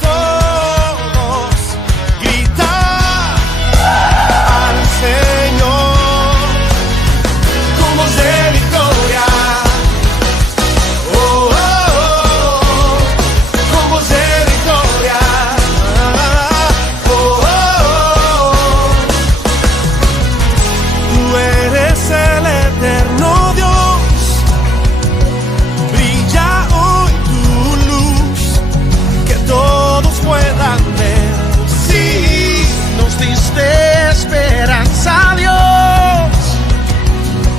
todos gritar al Señor con voz de victoria. Oh, oh, oh, con voz de victoria. Oh, oh, oh. Tú eres el eterno Dios, brilla hoy tu luz, que todos puedan ver. Sí, nos diste esperanza, Dios,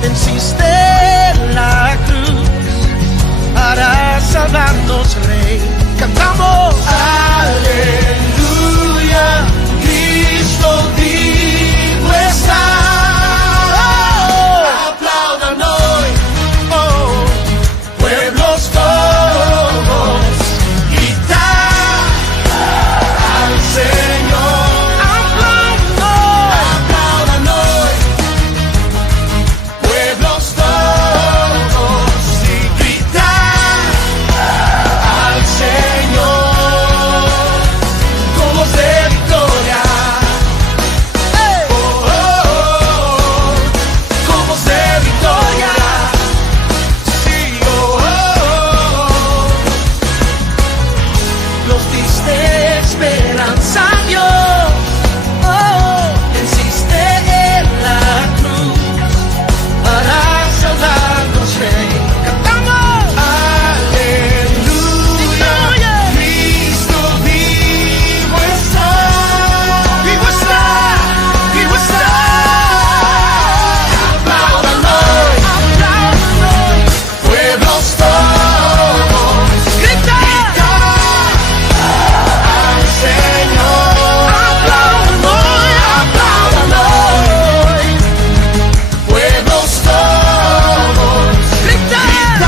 venciste la cruz para salvarnos, Rey. Cantamos aleluya, Cristo vivo está. Aplaudan hoy, oh, pueblos todos, gritar al Señor. Aplaudan hoy, pueblos todos, y gritar al Señor con voz de victoria. Oh, oh, oh, con voz de victoria. Sí, oh, oh, oh. Nos diste esperanza, Dios. Oh, venciste en la cruz para salvarnos, Rey. Cantamos aleluya, Cristo vivo está. Vivo está, vivo está. Aplaudan hoy, pueblos todos, gritar al Señor. Aplaudan hoy, pueblos todos, gritar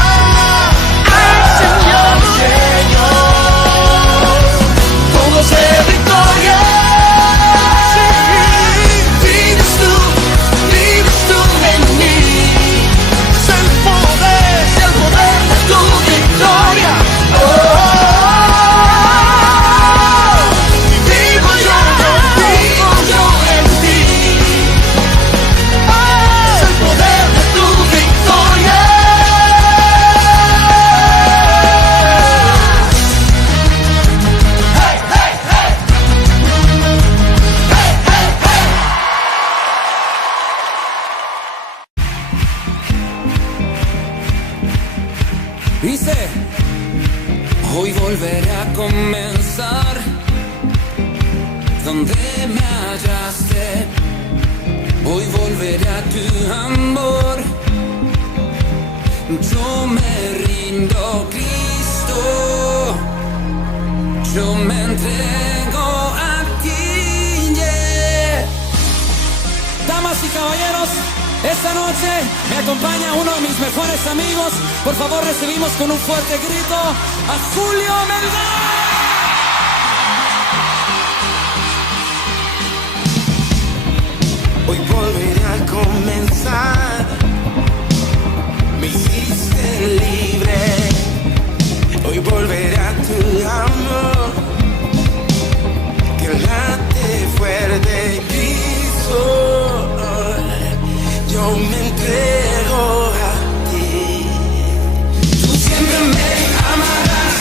al Señor con voz de victoria. Sí, vives tú en mí. Es el poder de tu victoria. Oh, vivo yo en ti. Es el poder de tu victoria. Hey, hey, hey. Hey, hey, hey. Dice, hoy volveré a comenzar donde me hallaste. Hoy volveré a tu amor. Yo me rindo, Cristo. Yo me entrego a ti, yeah. Damas y caballeros, esta noche me acompaña uno de mis mejores amigos. Por favor, recibimos con un fuerte grito a Julio Melgar. Hoy volveré a comenzar. Me hiciste libre. Hoy volveré a tu amor, que late fuerte, Cristo. Yo me entrego a ti. Tú siempre me amarás,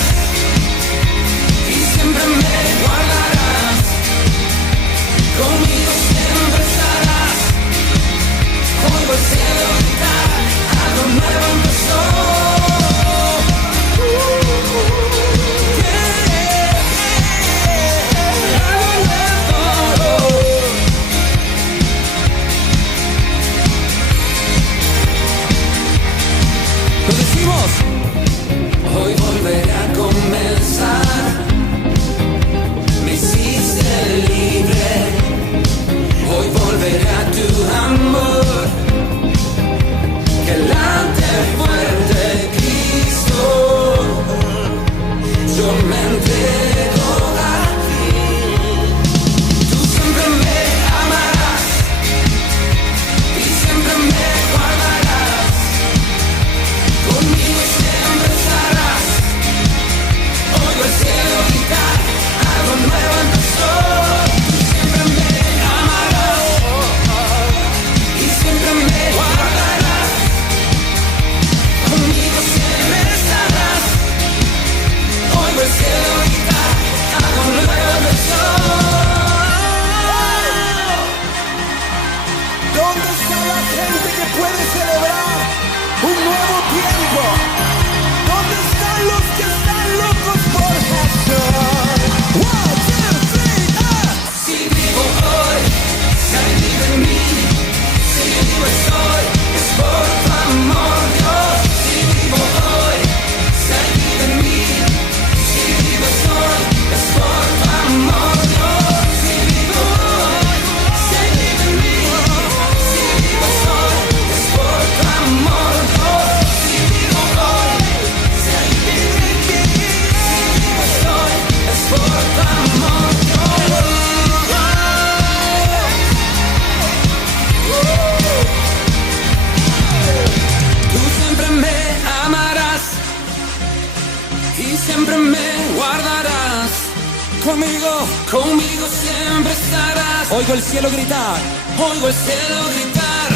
conmigo. Conmigo siempre estarás. Oigo el cielo gritar. Oigo el cielo gritar.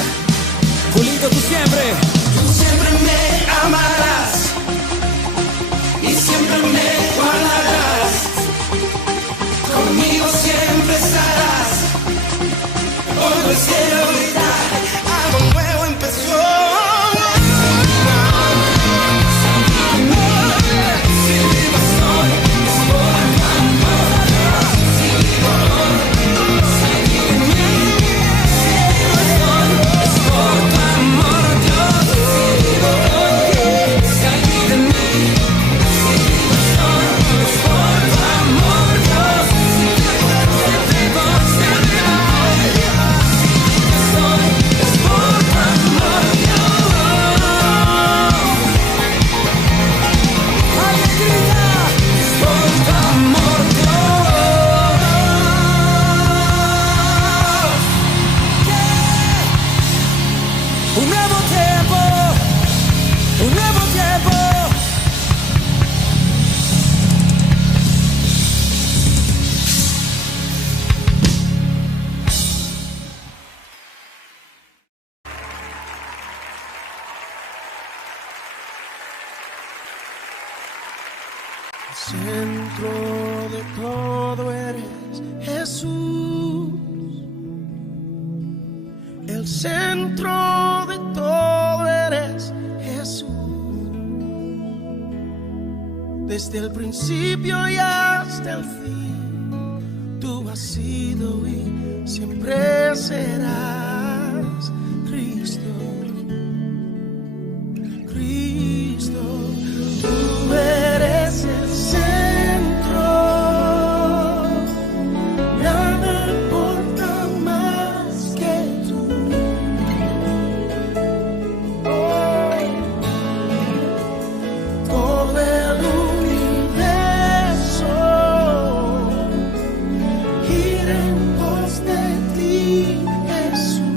Julito, tú siempre me amarás y siempre me guardarás. Conmigo siempre estarás. Oigo el cielo gritar. Algo nuevo empezó. Centro de todo eres Jesús. El centro de todo eres Jesús. Desde el principio y hasta el fin, tú has sido y siempre serás Cristo. Cristo, tú eres el centro, nada importa más que tú. Todo el universo gira en pos de ti, Jesús.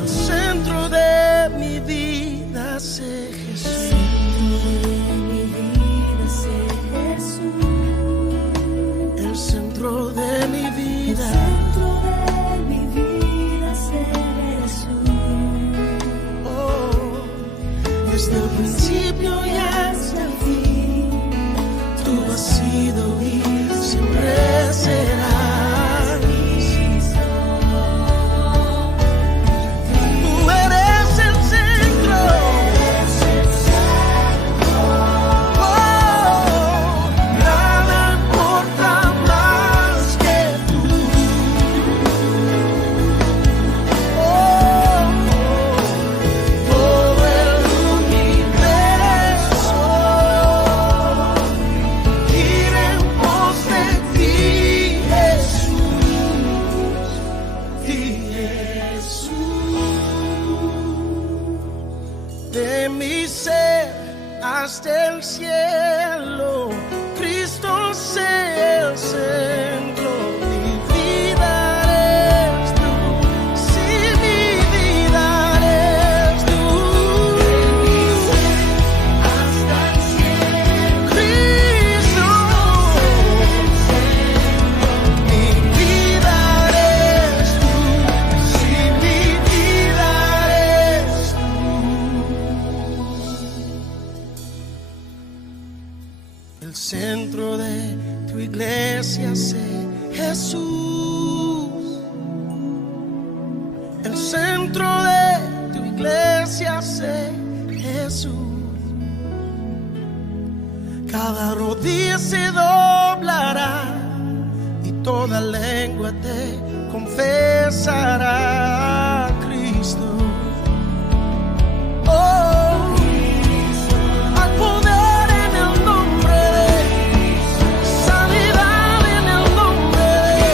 El centro de mi vida sé Jesús. El centro de mi vida. Oh, desde el principio y hasta el fin, tú has sido y siempre serás. Tú eres el centro. Nada importa más que tú. Todo el universo gira en pos de ti, Jesús. Ti, Jesús. De mi ser hasta el cielo, Cristo sea el centro. Mi vida eres tú, sí, mi vida eres tú. De mi ser hasta el cielo, Cristo, mi vida eres tú, sí, mi vida eres tú. El centro de tu iglesia sé Jesús. El centro de tu iglesia sé Jesús. Cada rodilla se doblará y toda lengua te confesará, Cristo. Oh, hay poder en el nombre de, sanidad en el nombre de,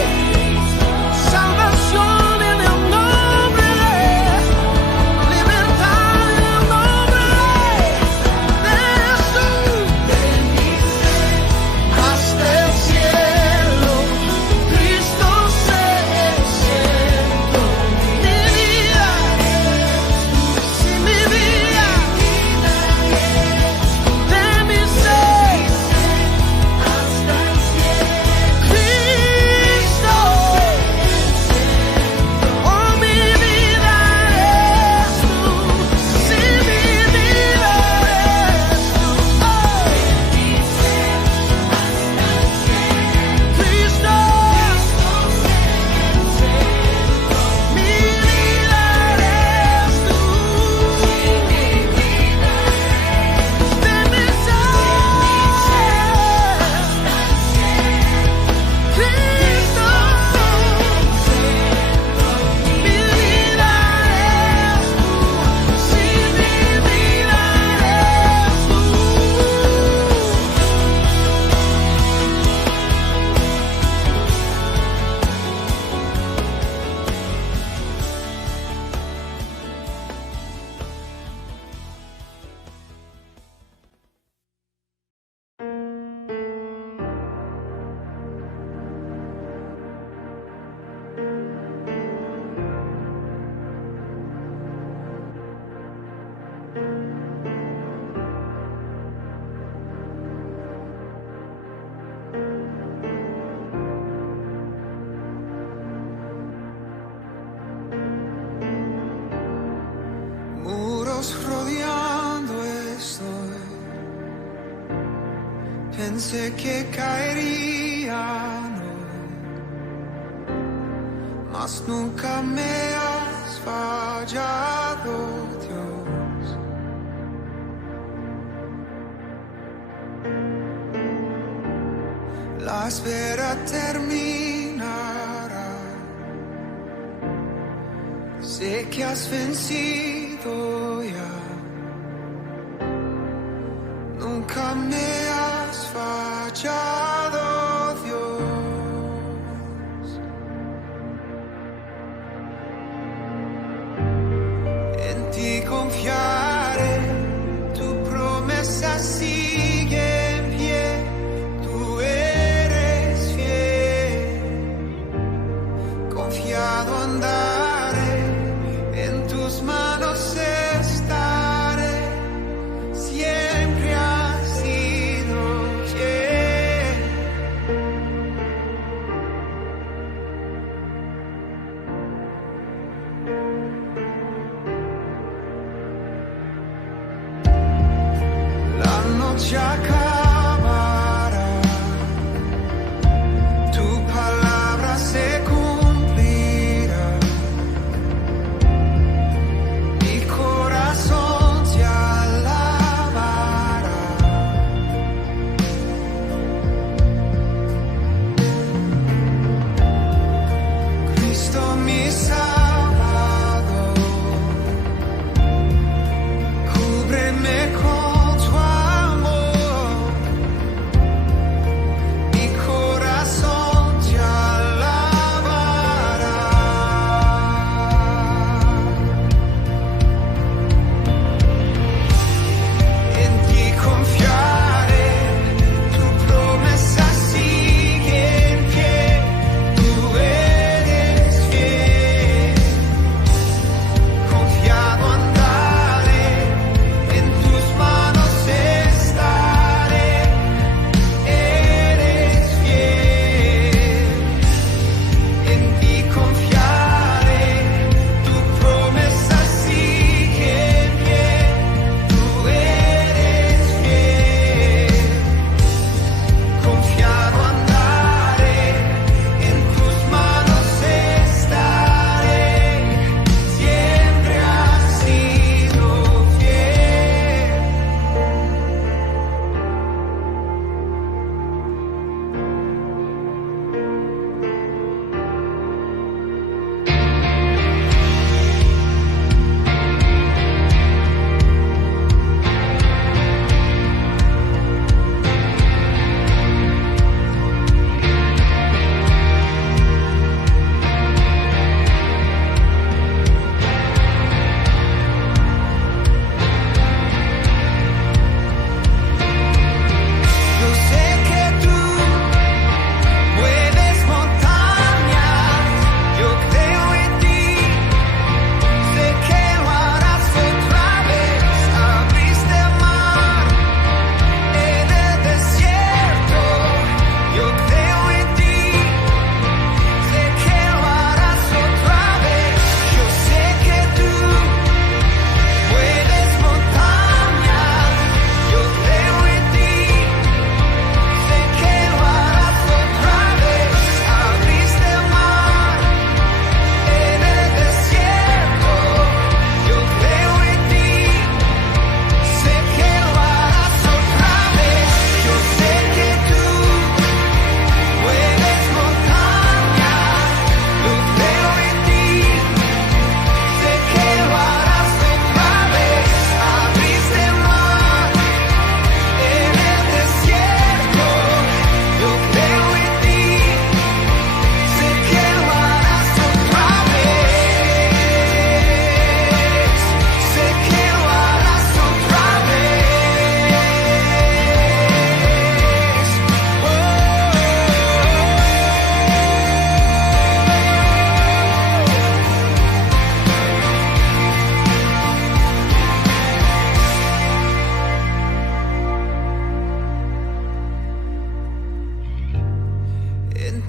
salvación en el nombre de, libertad en el nombre de Jesús. Hasta el cielo, Cristo sea el centro. Mi vida Muros rodeando estoy. Pensé que caerían hoy, mas nunca me has fallado, Dios. La espera terminará. Sé que has vencido ya. Nunca me has fallado, Dios. En ti confiaré, tu promesa sigue en pie. Tú eres fiel, confiado andaré, en tus manos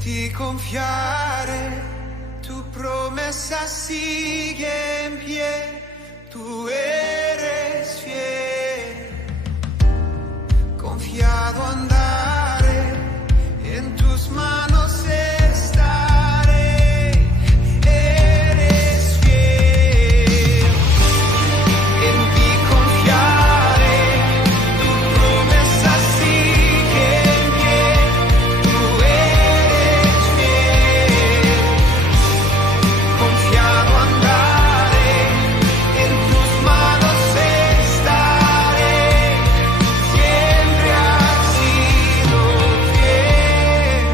ti confiare, tu promesa sigue en pie, tú eres fiel, confiado andaré, en tus manos estaré, eres fiel, en ti confiaré, tu promesa sigue en pie, tú eres fiel, confiado andaré, en tus manos estaré, siempre has sido fiel.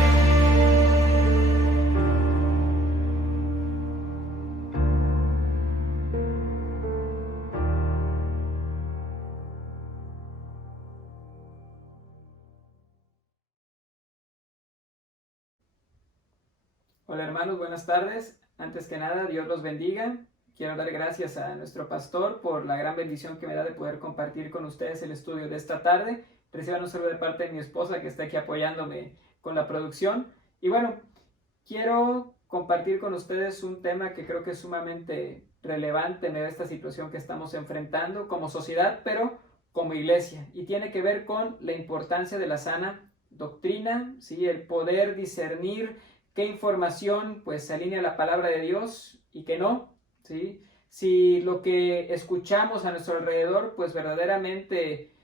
Hola hermanos, buenas tardes. Antes que nada, Dios los bendiga. Quiero dar gracias a nuestro pastor por la gran bendición que me da de poder compartir con ustedes el estudio de esta tarde. Reciban un saludo de parte de mi esposa que está aquí apoyándome con la producción. Y bueno, quiero compartir con ustedes un tema que creo que es sumamente relevante en medio de esta situación que estamos enfrentando como sociedad, pero como iglesia. Y tiene que ver con la importancia de la sana doctrina, ¿sí? El poder discernir qué información pues se alinea a la palabra de Dios y qué no, ¿sí? Si lo que escuchamos a nuestro alrededor pues verdaderamente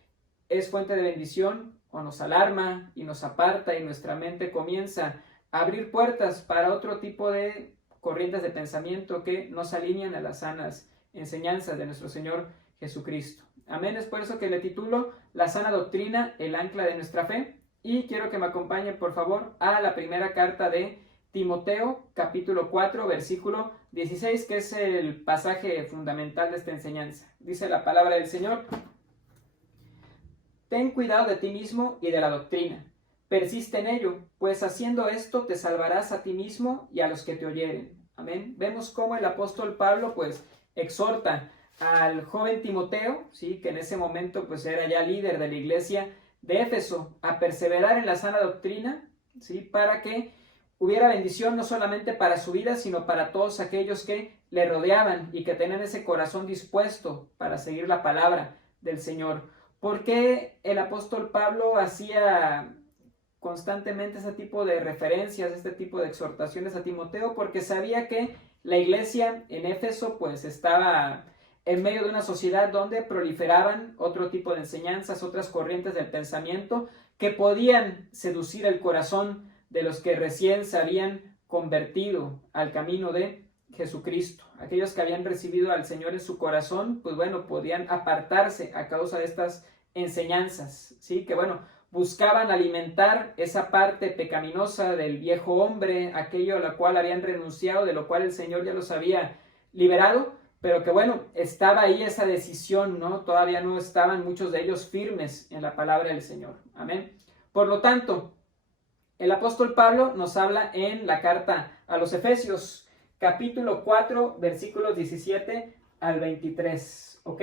es fuente de bendición o nos alarma y nos aparta y nuestra mente comienza a abrir puertas para otro tipo de corrientes de pensamiento que nos alinean a las sanas enseñanzas de nuestro Señor Jesucristo. Amén, es por eso que le titulo La sana doctrina, el ancla de nuestra fe. Y quiero que me acompañen, por favor, a la primera carta de Timoteo, capítulo 4, versículo 16, que es el pasaje fundamental de esta enseñanza. Dice la palabra del Señor: Ten cuidado de ti mismo y de la doctrina. Persiste en ello, pues haciendo esto te salvarás a ti mismo y a los que te oyeren. Amén. Vemos cómo el apóstol Pablo, pues, exhorta al joven Timoteo, ¿sí? Que en ese momento, pues, era ya líder de la iglesia de Éfeso, a perseverar en la sana doctrina, ¿sí? Para que hubiera bendición no solamente para su vida, sino para todos aquellos que le rodeaban y que tenían ese corazón dispuesto para seguir la palabra del Señor. ¿Por qué el apóstol Pablo hacía constantemente ese tipo de referencias, este tipo de exhortaciones a Timoteo? Porque sabía que la iglesia en Éfeso pues estaba en medio de una sociedad donde proliferaban otro tipo de enseñanzas, otras corrientes del pensamiento que podían seducir el corazón de los que recién se habían convertido al camino de Jesucristo. Aquellos que habían recibido al Señor en su corazón, pues bueno, podían apartarse a causa de estas enseñanzas, ¿sí? Que bueno, buscaban alimentar esa parte pecaminosa del viejo hombre, aquello a lo cual habían renunciado, de lo cual el Señor ya los había liberado, pero que bueno, estaba ahí esa decisión, ¿no? Todavía no estaban muchos de ellos firmes en la palabra del Señor. Amén. Por lo tanto, el apóstol Pablo nos habla en la carta a los Efesios, capítulo 4, versículos 17 al 23, ¿ok?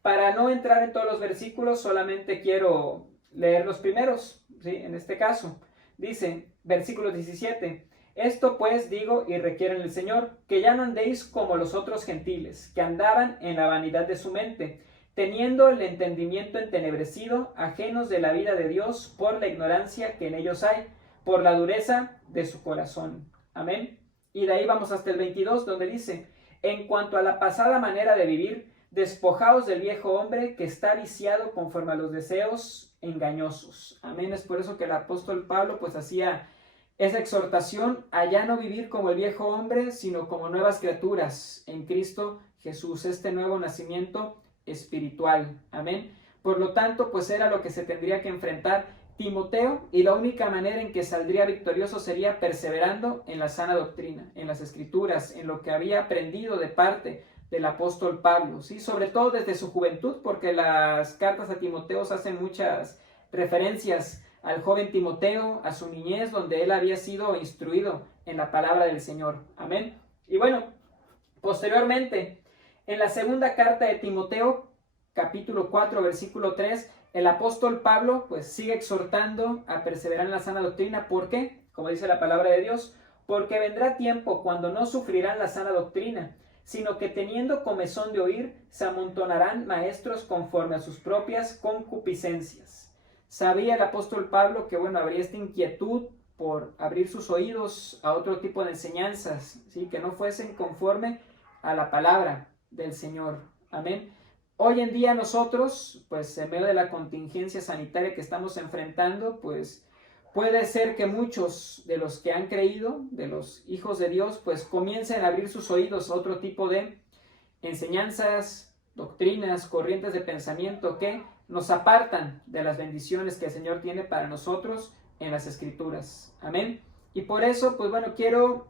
Para no entrar en todos los versículos, solamente quiero leer los primeros, ¿sí? En este caso, dice, versículo 17, esto pues digo y requiero en el Señor, que ya no andéis como los otros gentiles, que andaban en la vanidad de su mente, teniendo el entendimiento entenebrecido, ajenos de la vida de Dios por la ignorancia que en ellos hay, por la dureza de su corazón. Amén. Y de ahí vamos hasta el 22, donde dice, en cuanto a la pasada manera de vivir, despojaos del viejo hombre que está viciado conforme a los deseos engañosos. Amén. Es por eso que el apóstol Pablo pues hacía esa exhortación a ya no vivir como el viejo hombre, sino como nuevas criaturas en Cristo Jesús, este nuevo nacimiento espiritual. Amén. Por lo tanto, pues era lo que se tendría que enfrentar Timoteo, y la única manera en que saldría victorioso sería perseverando en la sana doctrina, en las escrituras, en lo que había aprendido de parte del apóstol Pablo, ¿sí? Sobre todo desde su juventud, porque las cartas a Timoteo hacen muchas referencias al joven Timoteo, a su niñez, donde él había sido instruido en la palabra del Señor. Amén. Y bueno, posteriormente, en la segunda carta de Timoteo, capítulo 4, versículo 3, el apóstol Pablo pues sigue exhortando a perseverar en la sana doctrina. ¿Por qué? como dice la palabra de Dios, porque vendrá tiempo cuando no sufrirán la sana doctrina, sino que teniendo comezón de oír, se amontonarán maestros conforme a sus propias concupiscencias. Sabía el apóstol Pablo que, habría esta inquietud por abrir sus oídos a otro tipo de enseñanzas, ¿sí? Que no fuesen conforme a la palabra del Señor. Amén. Hoy en día nosotros, pues en medio de la contingencia sanitaria que estamos enfrentando, pues puede ser que muchos de los que han creído, de los hijos de Dios, pues comiencen a abrir sus oídos a otro tipo de enseñanzas, doctrinas, corrientes de pensamiento que nos apartan de las bendiciones que el Señor tiene para nosotros en las Escrituras. Amén. Y por eso, pues quiero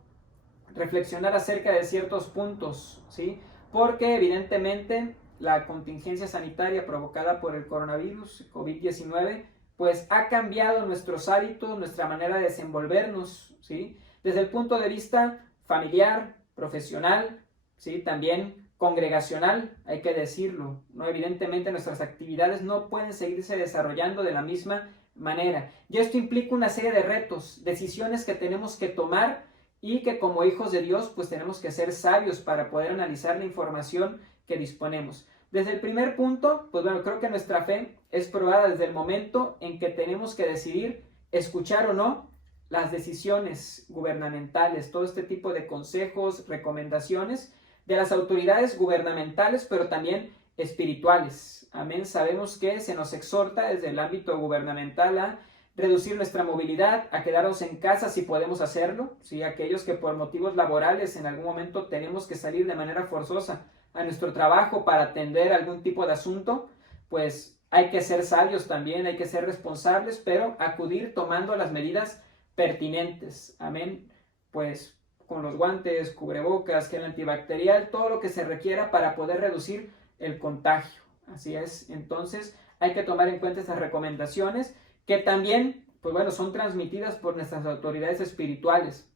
reflexionar acerca de ciertos puntos, ¿sí? Porque evidentemente la contingencia sanitaria provocada por el coronavirus, COVID-19, pues ha cambiado nuestros hábitos, nuestra manera de desenvolvernos, ¿sí? Desde el punto de vista familiar, profesional, ¿sí? También congregacional, hay que decirlo, ¿no? Evidentemente nuestras actividades no pueden seguirse desarrollando de la misma manera. Y esto implica una serie de retos, decisiones que tenemos que tomar y que como hijos de Dios, pues tenemos que ser sabios para poder analizar la información que disponemos. Desde el primer punto, pues creo que nuestra fe es probada desde el momento en que tenemos que decidir escuchar o no las decisiones gubernamentales, todo este tipo de consejos, recomendaciones de las autoridades gubernamentales, pero también espirituales. Amén. Sabemos que se nos exhorta desde el ámbito gubernamental a reducir nuestra movilidad, a quedarnos en casa si podemos hacerlo, ¿sí? Aquellos que por motivos laborales en algún momento tenemos que salir de manera forzosa a nuestro trabajo para atender algún tipo de asunto, pues hay que ser sabios también, hay que ser responsables, pero acudir tomando las medidas pertinentes. Amén. Pues con los guantes, cubrebocas, gel antibacterial, todo lo que se requiera para poder reducir el contagio. Así es. Entonces hay que tomar en cuenta estas recomendaciones que también, pues son transmitidas por nuestras autoridades espirituales.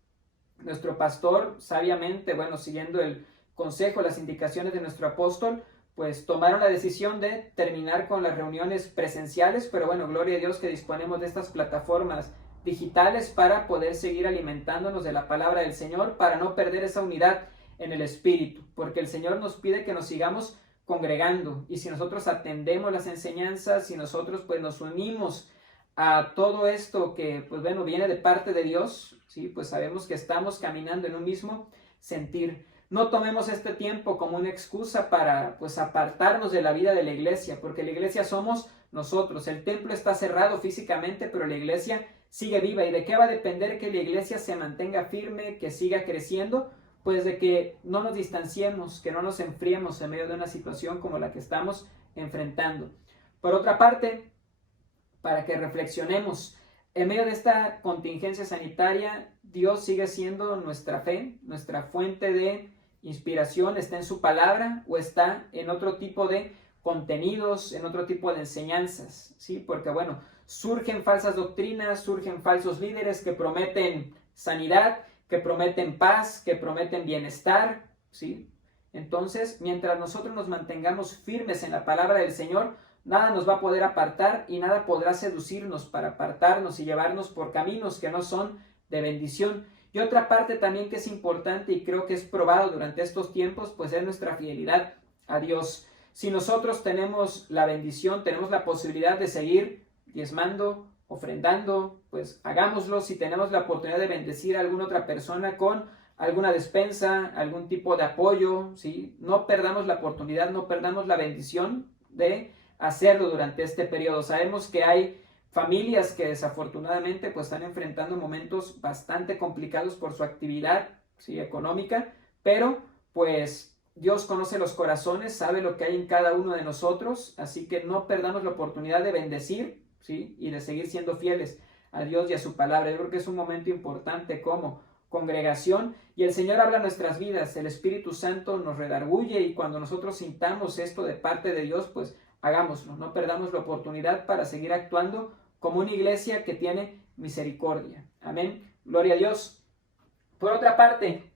Nuestro pastor, sabiamente, siguiendo el consejo, las indicaciones de nuestro apóstol, pues tomaron la decisión de terminar con las reuniones presenciales, pero gloria a Dios que disponemos de estas plataformas digitales para poder seguir alimentándonos de la palabra del Señor, para no perder esa unidad en el espíritu, porque el Señor nos pide que nos sigamos congregando, y si nosotros atendemos las enseñanzas, si nosotros pues nos unimos a todo esto que viene de parte de Dios, ¿sí? Pues sabemos que estamos caminando en un mismo sentir. No tomemos este tiempo como una excusa para apartarnos de la vida de la iglesia, porque la iglesia somos nosotros. El templo está cerrado físicamente, pero la iglesia sigue viva. ¿Y de qué va a depender que la iglesia se mantenga firme, que siga creciendo? Pues de que no nos distanciemos, que no nos enfriemos en medio de una situación como la que estamos enfrentando. Por otra parte, para que reflexionemos, en medio de esta contingencia sanitaria, Dios sigue siendo nuestra fe, nuestra fuente de inspiración. ¿Está en su palabra o está en otro tipo de contenidos, en otro tipo de enseñanzas? ¿Sí? Porque surgen falsas doctrinas, surgen falsos líderes que prometen sanidad, que prometen paz, que prometen bienestar, ¿sí? Entonces, mientras nosotros nos mantengamos firmes en la palabra del Señor, nada nos va a poder apartar y nada podrá seducirnos para apartarnos y llevarnos por caminos que no son de bendición. Y otra parte también que es importante y creo que es probado durante estos tiempos, pues es nuestra fidelidad a Dios. Si nosotros tenemos la bendición, tenemos la posibilidad de seguir diezmando, ofrendando, pues hagámoslo. Si tenemos la oportunidad de bendecir a alguna otra persona con alguna despensa, algún tipo de apoyo, ¿sí? No perdamos la oportunidad, no perdamos la bendición de hacerlo durante este periodo. Sabemos que hay familias que desafortunadamente pues están enfrentando momentos bastante complicados por su actividad, ¿sí? Económica, pero pues Dios conoce los corazones, sabe lo que hay en cada uno de nosotros, así que no perdamos la oportunidad de bendecir, ¿sí? Y de seguir siendo fieles a Dios y a su palabra. Yo creo que es un momento importante como congregación y el Señor habla a nuestras vidas, el Espíritu Santo nos redarguye y cuando nosotros sintamos esto de parte de Dios, pues hagámoslo, no perdamos la oportunidad para seguir actuando como una iglesia que tiene misericordia. Amén. Gloria a Dios. Por otra parte,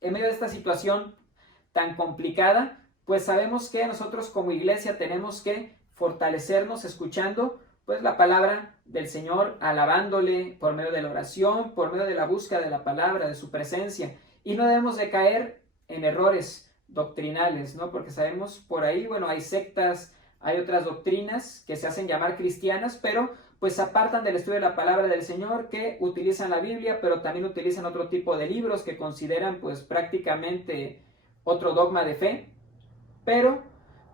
en medio de esta situación tan complicada, pues sabemos que nosotros como iglesia tenemos que fortalecernos escuchando pues la palabra del Señor, alabándole por medio de la oración, por medio de la búsqueda de la palabra, de su presencia. Y no debemos de caer en errores doctrinales, ¿no? Porque sabemos por ahí, bueno, hay sectas, hay otras doctrinas que se hacen llamar cristianas, pero pues se apartan del estudio de la palabra del Señor, que utilizan la Biblia, pero también utilizan otro tipo de libros que consideran pues prácticamente otro dogma de fe. Pero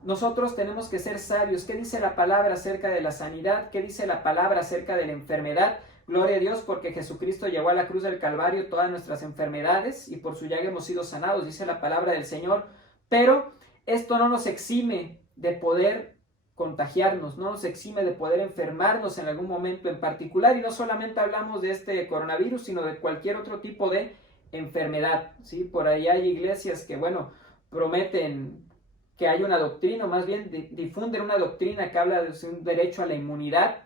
nosotros tenemos que ser sabios. ¿Qué dice la palabra acerca de la sanidad? ¿Qué dice la palabra acerca de la enfermedad? Gloria a Dios, porque Jesucristo llevó a la cruz del Calvario todas nuestras enfermedades y por su llaga hemos sido sanados, dice la palabra del Señor. Pero esto no nos exime de poder contagiarnos, no nos exime de poder enfermarnos en algún momento en particular, y no solamente hablamos de este coronavirus, sino de cualquier otro tipo de enfermedad, ¿sí? Por ahí hay iglesias que, bueno, prometen que hay una doctrina, o más bien difunden una doctrina que habla de un derecho a la inmunidad.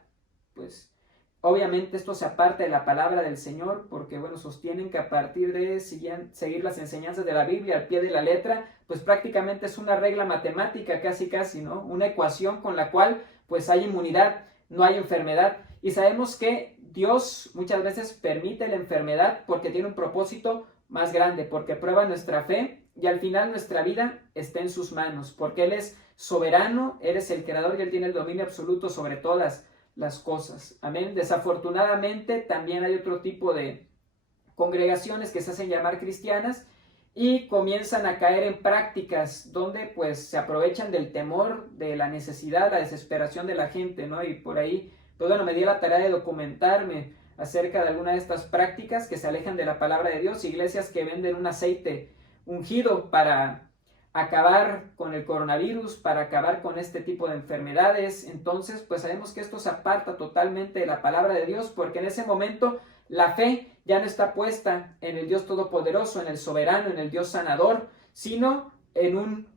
Pues obviamente esto se aparta de la palabra del Señor, porque bueno, sostienen que a partir de seguir las enseñanzas de la Biblia al pie de la letra, pues prácticamente es una regla matemática casi, ¿no? Una ecuación con la cual pues hay inmunidad, no hay enfermedad. Y sabemos que Dios muchas veces permite la enfermedad porque tiene un propósito más grande, porque prueba nuestra fe y al final nuestra vida está en sus manos, porque Él es soberano, Él es el creador y Él tiene el dominio absoluto sobre todas las cosas. Amén. Desafortunadamente también hay otro tipo de congregaciones que se hacen llamar cristianas y comienzan a caer en prácticas donde pues se aprovechan del temor, de la necesidad, la desesperación de la gente, ¿no? Y por ahí, pues bueno, me di la tarea de documentarme acerca de alguna de estas prácticas que se alejan de la palabra de Dios, iglesias que venden un aceite ungido para acabar con el coronavirus, para acabar con este tipo de enfermedades. Entonces pues sabemos que esto se aparta totalmente de la palabra de Dios, porque en ese momento la fe ya no está puesta en el Dios todopoderoso, en el soberano, en el Dios sanador, sino en un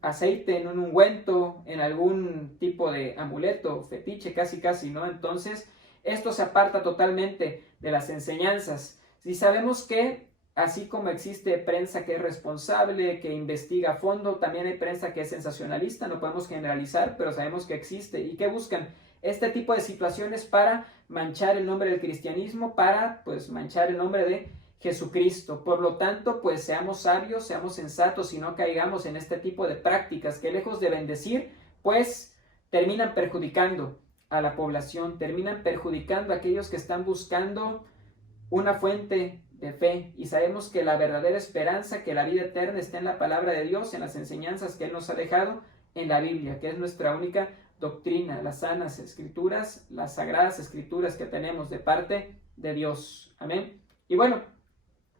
aceite, en un ungüento, en algún tipo de amuleto, fetiche, casi, ¿no? Entonces esto se aparta totalmente de las enseñanzas. Si sabemos que así como existe prensa que es responsable, que investiga a fondo, también hay prensa que es sensacionalista, no podemos generalizar, pero sabemos que existe. ¿Y qué buscan? Este tipo de situaciones para manchar el nombre del cristianismo, para pues manchar el nombre de Jesucristo. Por lo tanto, pues seamos sabios, seamos sensatos y no caigamos en este tipo de prácticas que lejos de bendecir, pues terminan perjudicando a la población, terminan perjudicando a aquellos que están buscando una fuente de fe, y sabemos que la verdadera esperanza, que la vida eterna está en la palabra de Dios, en las enseñanzas que Él nos ha dejado en la Biblia, que es nuestra única doctrina, las sanas escrituras, las sagradas escrituras que tenemos de parte de Dios. Amén. Y bueno,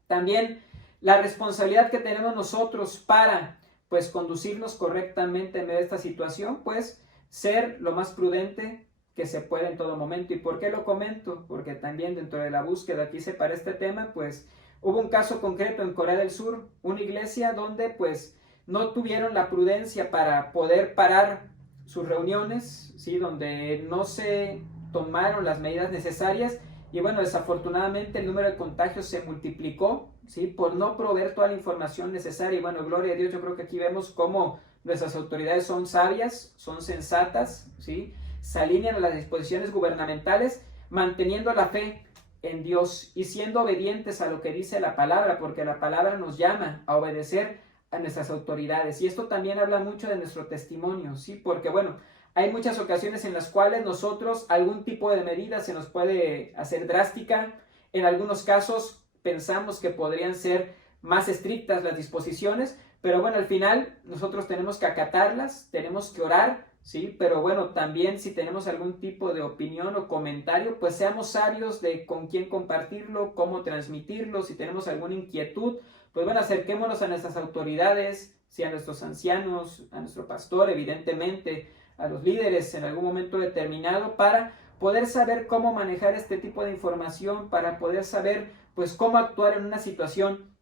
también la responsabilidad que tenemos nosotros para pues conducirnos correctamente en medio de esta situación, pues ser lo más prudente que se puede en todo momento. ¿Y por qué lo comento? Porque también dentro de la búsqueda que hice para este tema, pues hubo un caso concreto en Corea del Sur, una iglesia donde pues no tuvieron la prudencia para poder parar sus reuniones, ¿sí? Donde no se tomaron las medidas necesarias y bueno, desafortunadamente el número de contagios se multiplicó, ¿sí? Por no proveer toda la información necesaria. Y bueno, gloria a Dios, yo creo que aquí vemos cómo nuestras autoridades son sabias, son sensatas, ¿sí? Se alinean a las disposiciones gubernamentales, manteniendo la fe en Dios y siendo obedientes a lo que dice la palabra, porque la palabra nos llama a obedecer a nuestras autoridades. Y esto también habla mucho de nuestro testimonio, ¿sí? Porque bueno, hay muchas ocasiones en las cuales nosotros algún tipo de medida se nos puede hacer drástica. En algunos casos pensamos que podrían ser más estrictas las disposiciones, pero bueno, al final nosotros tenemos que acatarlas, tenemos que orar, ¿sí? Pero bueno, también si tenemos algún tipo de opinión o comentario, pues seamos sabios de con quién compartirlo, cómo transmitirlo. Si tenemos alguna inquietud, pues bueno, acerquémonos a nuestras autoridades, ¿sí? A nuestros ancianos, a nuestro pastor, evidentemente, a los líderes en algún momento determinado, para poder saber cómo manejar este tipo de información, para poder saber pues cómo actuar en una situación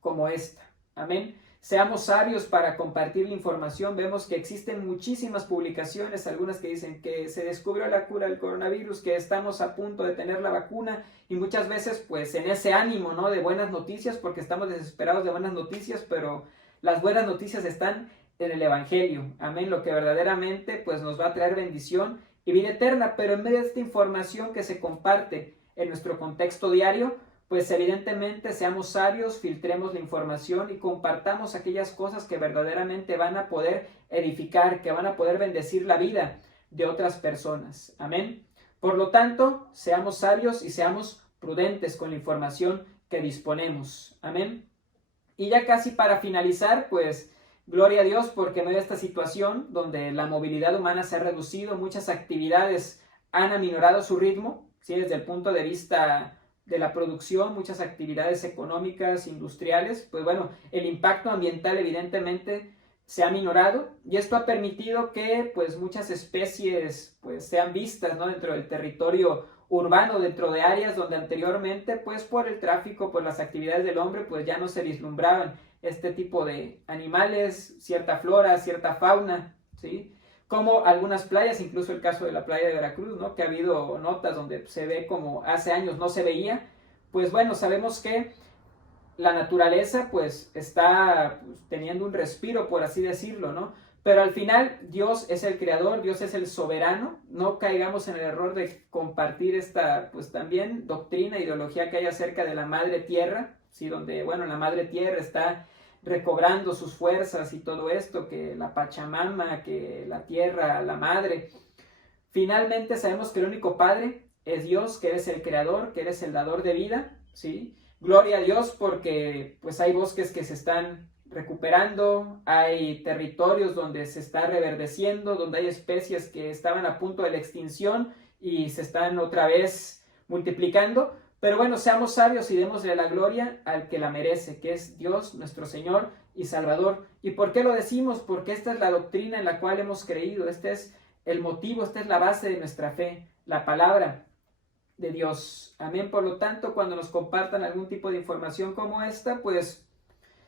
como esta. Amén. Seamos sabios para compartir la información. Vemos que existen muchísimas publicaciones, algunas que dicen que se descubrió la cura del coronavirus, que estamos a punto de tener la vacuna, y muchas veces pues en ese ánimo, ¿no?, de buenas noticias, porque estamos desesperados de buenas noticias, pero las buenas noticias están en el Evangelio. Amén. Lo que verdaderamente pues nos va a traer bendición y vida eterna. Pero en medio de esta información que se comparte en nuestro contexto diario, pues evidentemente seamos sabios, filtremos la información y compartamos aquellas cosas que verdaderamente van a poder edificar, que van a poder bendecir la vida de otras personas. Amén. Por lo tanto, seamos sabios y seamos prudentes con la información que disponemos. Amén. Y ya casi para finalizar, pues gloria a Dios, porque en medio de esta situación donde la movilidad humana se ha reducido, muchas actividades han aminorado su ritmo, ¿sí? Desde el punto de vista de la producción, muchas actividades económicas, industriales, pues bueno, el impacto ambiental evidentemente se ha minorado y esto ha permitido que pues muchas especies pues sean vistas, ¿no? Dentro del territorio urbano, dentro de áreas donde anteriormente pues por el tráfico, por las actividades del hombre pues ya no se vislumbraban este tipo de animales, cierta flora, cierta fauna, ¿sí? Como algunas playas, incluso el caso de la playa de Veracruz, ¿no? Que ha habido notas donde se ve como hace años no se veía. Pues bueno, sabemos que la naturaleza pues está teniendo un respiro, por así decirlo, ¿no? Pero al final Dios es el creador, Dios es el soberano. No caigamos en el error de compartir esta pues también doctrina, ideología que hay acerca de la madre tierra, ¿sí? Donde bueno, la madre tierra está recobrando sus fuerzas y todo esto, que la Pachamama, que la tierra, la madre. Finalmente sabemos que el único Padre es Dios, que eres el creador, que eres el dador de vida, ¿sí? Gloria a Dios porque pues hay bosques que se están recuperando, hay territorios donde se está reverdeciendo, donde hay especies que estaban a punto de la extinción y se están otra vez multiplicando. Pero bueno, seamos sabios y démosle la gloria al que la merece, que es Dios, nuestro Señor y Salvador. ¿Y por qué lo decimos? Porque esta es la doctrina en la cual hemos creído, este es el motivo, esta es la base de nuestra fe, la palabra de Dios. Amén. Por lo tanto, cuando nos compartan algún tipo de información como esta, pues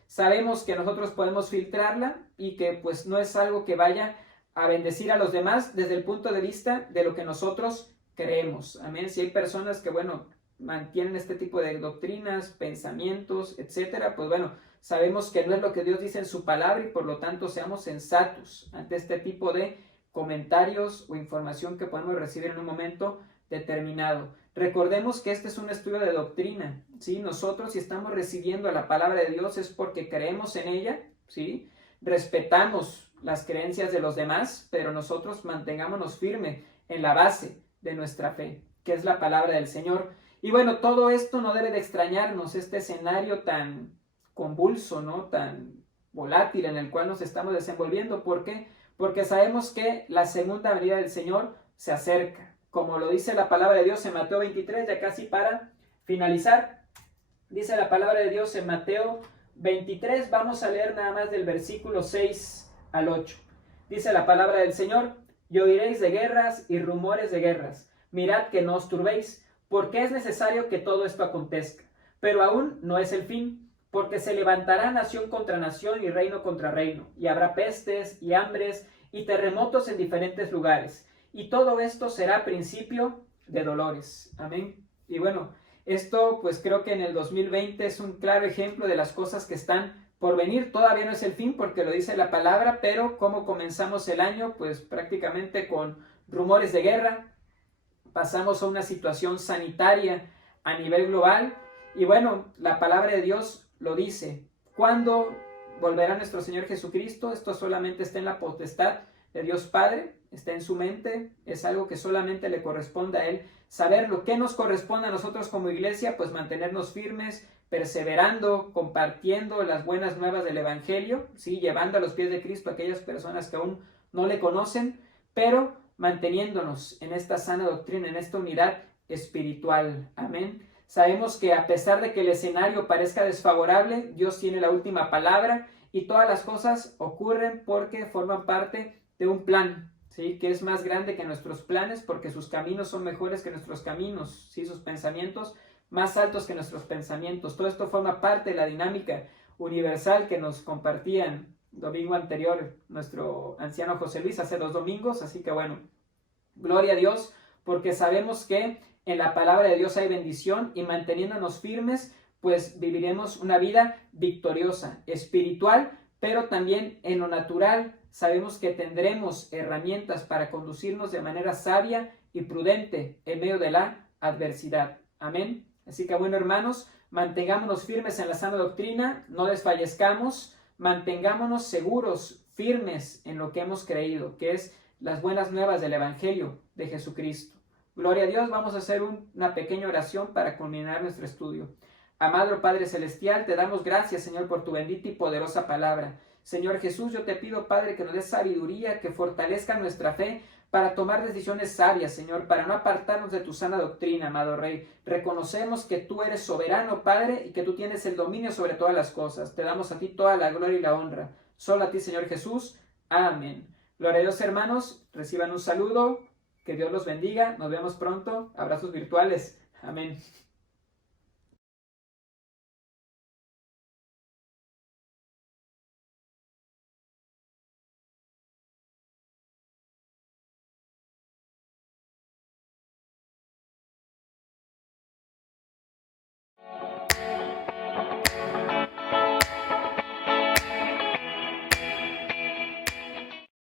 sabemos que nosotros podemos filtrarla y que pues no es algo que vaya a bendecir a los demás desde el punto de vista de lo que nosotros creemos. Amén. Si hay personas que, bueno, mantienen este tipo de doctrinas, pensamientos, etcétera, pues bueno, sabemos que no es lo que Dios dice en su palabra y por lo tanto seamos sensatos ante este tipo de comentarios o información que podemos recibir en un momento determinado. Recordemos que este es un estudio de doctrina, ¿sí? Nosotros si estamos recibiendo la palabra de Dios es porque creemos en ella, ¿sí? Respetamos las creencias de los demás, pero nosotros mantengámonos firmes en la base de nuestra fe, que es la palabra del Señor. Y bueno, todo esto no debe de extrañarnos, este escenario tan convulso, ¿no? Tan volátil en el cual nos estamos desenvolviendo. ¿Por qué? Porque sabemos que la segunda venida del Señor se acerca. Como lo dice la palabra de Dios en Mateo 23, ya casi para finalizar. Dice la palabra de Dios en Mateo 23, vamos a leer nada más del versículo 6 al 8. Dice la palabra del Señor: y oiréis de guerras y rumores de guerras. Mirad que no os turbéis, porque es necesario que todo esto acontezca. Pero aún no es el fin, porque se levantará nación contra nación y reino contra reino, y habrá pestes y hambres y terremotos en diferentes lugares. Y todo esto será principio de dolores. Amén. Y bueno, esto pues creo que en el 2020 es un claro ejemplo de las cosas que están por venir. Todavía no es el fin porque lo dice la palabra, pero como comenzamos el año, pues prácticamente con rumores de guerra, pasamos a una situación sanitaria a nivel global y bueno, la palabra de Dios lo dice. ¿Cuándo volverá nuestro Señor Jesucristo? Esto solamente está en la potestad de Dios Padre, está en su mente, es algo que solamente le corresponde a Él saber. Lo que nos corresponde a nosotros como iglesia, pues mantenernos firmes, perseverando, compartiendo las buenas nuevas del Evangelio, ¿sí? Llevando a los pies de Cristo a aquellas personas que aún no le conocen, pero manteniéndonos en esta sana doctrina, en esta unidad espiritual. Amén. Sabemos que a pesar de que el escenario parezca desfavorable, Dios tiene la última palabra y todas las cosas ocurren porque forman parte de un plan, ¿sí? Que es más grande que nuestros planes porque sus caminos son mejores que nuestros caminos, ¿sí? Sus pensamientos más altos que nuestros pensamientos. Todo esto forma parte de la dinámica universal que nos compartían domingo anterior nuestro anciano José Luis hace 2 domingos, así que bueno, gloria a Dios porque sabemos que en la palabra de Dios hay bendición y manteniéndonos firmes pues viviremos una vida victoriosa, espiritual, pero también en lo natural sabemos que tendremos herramientas para conducirnos de manera sabia y prudente en medio de la adversidad. Amén. Así que bueno, hermanos, mantengámonos firmes en la sana doctrina, no desfallezcamos, mantengámonos seguros, firmes en lo que hemos creído, que es las buenas nuevas del Evangelio de Jesucristo. Gloria a Dios, vamos a hacer una pequeña oración para culminar nuestro estudio. Amado Padre Celestial, te damos gracias, Señor, por tu bendita y poderosa palabra. Señor Jesús, yo te pido, Padre, que nos des sabiduría, que fortalezca nuestra fe para tomar decisiones sabias, Señor, para no apartarnos de tu sana doctrina, amado Rey. Reconocemos que tú eres soberano, Padre, y que tú tienes el dominio sobre todas las cosas. Te damos a ti toda la gloria y la honra. Solo a ti, Señor Jesús. Amén. Gloria a Dios, hermanos. Reciban un saludo. Que Dios los bendiga. Nos vemos pronto. Abrazos virtuales. Amén.